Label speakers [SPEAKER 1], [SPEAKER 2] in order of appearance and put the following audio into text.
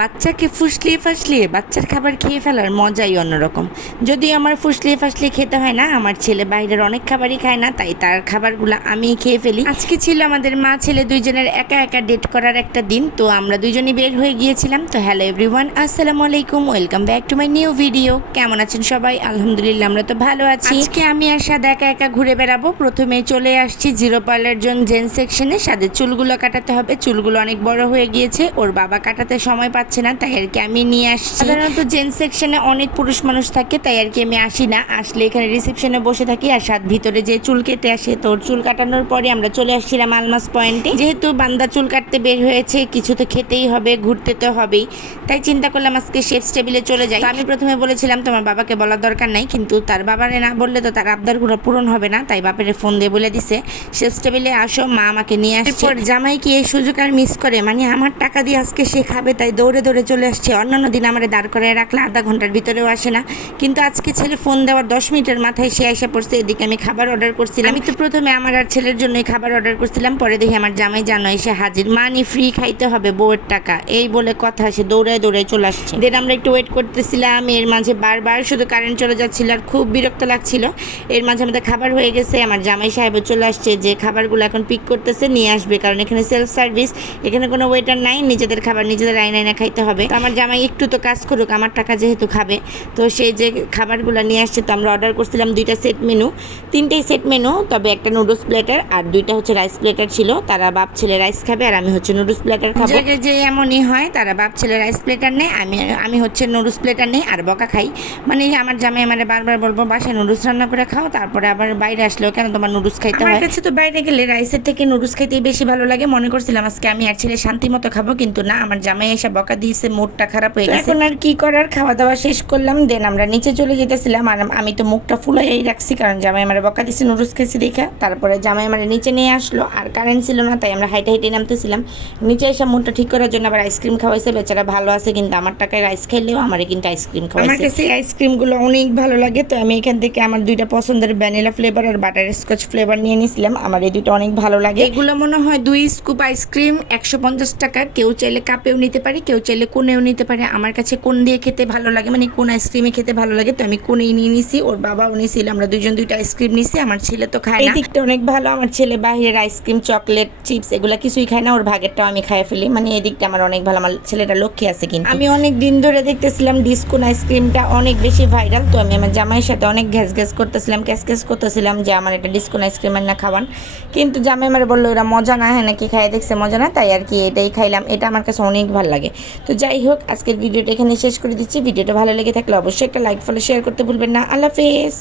[SPEAKER 1] বাচ্চাকে ফুসলিয়ে ফাসলিয়ে বাচ্চার খাবার খেয়ে ফেলার মজাই অন্যরকম। যদিও আমার ফুসলিয়ে ফাসলিয়ে খেতে হয় না, আমার ছেলে বাইরের অনেক খাবারই খায় না, তাই তার খাবারগুলো আমি খেয়ে ফেলি। আজকে ছিল আমাদের মা ছেলে দুইজনের একা একা ডেট করার একটা দিন, তো আমরা দুইজনই বের হয়ে গিয়েছিলাম। তো হ্যালো এভরিওয়ান, আসসালামু আলাইকুম, welcome back to my new video. কেমন আছেন সবাই? আলহামদুলিল্লাহ, আমরা তো ভালো আছি। আজকে আমি আর সাদা একা একা ঘুরে বেড়াবো। প্রথমে চলে আসছি জিরো পার্লার জন জেন সেকশনে সাদের চুলগুলো কাটাতে হবে। চুলগুলো অনেক বড় হয়ে গিয়েছে, ওর বাবা কাটাতে সময় পাচ্ছে না তাই আর কি আমি নিয়ে আসছি। সাধারণত জেন সেকশনে অনেক পুরুষ মানুষ থাকে তাই আর কি আমি আসি না। আসলে এখানে রিসেপশনে বসে থাকি আর সাত ভিতরে যে চুল কেটে আসে তো ওর চুল কাটানোর পরে আমরা চলে আসছিলাম আলমাস পয়েন্টে যেহেতু বান্দা চুল কাটতে বের হয়েছে কিছু তো খেতেই হবে ঘুরতে তো হবেই। তাই চিন্তা করলাম আজকে শেফস টেবিলে চলে যাই। আমি প্রথমে বলেছিলাম তোমার বাবাকে বলার দরকার নাই কিন্তু তার বাবারে না বললে তো তার আবদারগুলো পূরণ হবে না তাই বাপের ফোন দিয়ে বলে দিছে শেফস টেবিলে আসো মা আমাকে নিয়ে আসছে। জামাই কি এই সুযোগ আর মিস করে? মানে আমার টাকা দিয়ে আজকে সে খাবে তাই দৌড়ে দৌড়ে চলে আসছে। অন্যান্য দিন আমার দাঁড় করে রাখলে আধা ঘণ্টার ভিতরেও আসে না। কিন্তু আজকে ছেলে ফোন দেওয়ার দশ মিনিটের মাথায় সে এসে পড়ছে, এদিকে আমি খাবার অর্ডার করছিলাম। আমি তো প্রথমে আমার আর ছেলের জন্যই খাবার অর্ডার করছিলাম, পরে দেখি আমার জামাই জানো এসে হাজির। মানি ফ্রি খাইতে হবে বউয়ের টাকা, এই বলে কথা সে দৌড়ায় দৌড়ায় চলে আসছে। দেন আমরা একটু ওয়েট করতেছিলাম, এর মাঝে বারবার শুধু কারেন্ট চলে যাচ্ছিল আর খুব বিরক্ত লাগছিল। এর মাঝে আমাদের খাবার হয়ে গেছে, আমার জামাই সাহেবও চলে আসছে, যে খাবারগুলো এখন পিক করতেছে, নিয়ে আসবে। কারণ এখানে সেলফ সার্ভিস এখানে কোনো ওয়েটার নাই, নিজেদের খাবার নিজেদের আইন আইনা খাইতে হবে। আমার জামাই একটু তো কাজ করুক আমার টাকা যেহেতু খাবে। তো সেই যে খাবারগুলো নিয়ে আসছে তো আমরা অর্ডার করছিলাম দুইটা সেট মেনু তিনটেই সেট মেনু তবে একটা নুডলস প্লেটার আর দুইটা হচ্ছে রাইস প্লেটার ছিল। তারা বাপ ছেলে রাইস খাবে আর আমি হচ্ছে নুডলস প্লেটার খাব। যে এমনই হয় তারা বাপ ছেলে রাইস প্লেটার নেয় আমি আমি হচ্ছে নুডলস প্লেটার নেই আর বকা খাই। মানে আমার জামাই আমার বারবার বলব বাসায় নুডলস রান্না করে খাও তারপরে আবার বাইরে আসলেও কেন তোমার নুডলস খাইতে হয়? আমার কাছে তো বাইরে গেলে রাইসের থেকে নুডলস খাইতেই বেশি ভালো লাগে। মনে করছিলাম আজকে আমি আর ছেলে শান্তি মতো খাব কিন্তু না আমার জামাই এসে বকা দিয়েছে মুডটা খারাপ হয়ে গেছে। এখন আর কি করার? খাওয়া দাওয়া শেষ করলাম দেন আমরা নিচে চলে যেতেছিলাম আর আমি তো মুখটা ফুলাইয়াই রাখছি কারণ জামাই আমার বকা দিয়েছে নুডলস খেয়েছি দেখা। তারপরে জামাই আমার নিচে নিয়ে আসলো আর কারেন্ট ছিল না তাই আমরা হাইটে হাইটে নামতেছিলাম। নিচে এসে মুডটা ঠিক করার জন্য আবার আইসক্রিম খাওয়াইছে বেচারা ভালো আছে কিন্তু আমার টাকায় রাইস খাইলেও আমার কিন্তু আইসক্রিম খাওয়াইছে আমার কাছে আইসক্রিমগুলো অনেক ভালো লাগে তো আমি এখান থেকে আমার দুইটা পছন্দের ভ্যানিলা ফ্লেভার আর বাটার স্কচ ফ্লেভার নিয়ে নিয়েছিলাম আমার এই দুটো অনেক ভালো লাগে। এগুলো মনে হয় দুই স্কুপ আইসক্রিম একশো পঞ্চাশ টাকা কেউ চাইলে কাপেও নিতে পারে কেউ চাইলে কোনেও নিতে পারে। আমার কাছে কোন দিয়ে খেতে ভালো লাগে মানে কোন আইসক্রিমে খেতে ভালো লাগে তো আমি কোনেই নিয়ে নিছি ওর বাবাও নিয়েছিল আমরা দুজন দুইটা আইসক্রিম নিছি আমার ছেলে তো খায় না। এই দিকটা অনেক ভালো আমার ছেলে বাইরের আইসক্রিম চকলেট চিপস এগুলা কিছুই খায় না ওর ভাগেরটাও আমি খাই ফেলি মানে এই দিকটা আমার অনেক ভালো আমার ছেলেটা লক্ষ্যে আছে কিন্তু। আমি অনেক দিন ধরে দেখতেছিলাম ডিসকোন আইসক্রিমটা অনেক বেশি ভাইরাল তো আমি আমার জামাইয়ের সাথে অনেক ঘ্যাস ঘ্যাস করতেছিলাম ক্যাস ক্যাস করতেছিলাম যে আমার এটা ডিসকোন আইসক্রিম না খাওয়ান। কিন্তু জামাই আমার বলল এরা মজা না হ্যাঁ নাকি খাই দেখছে মজা না? তাই আর কি এটাই খাইলাম এটা আমার কাছে অনেক ভালো লাগে। তো যাই হোক, আজকের ভিডিওটা এখানে শেষ করে দিচ্ছি। ভিডিওটা ভালো লেগে থাকলে অবশ্যই একটা লাইক ফলো শেয়ার করতে ভুলবেন না। আল্লাহ হাফেজ।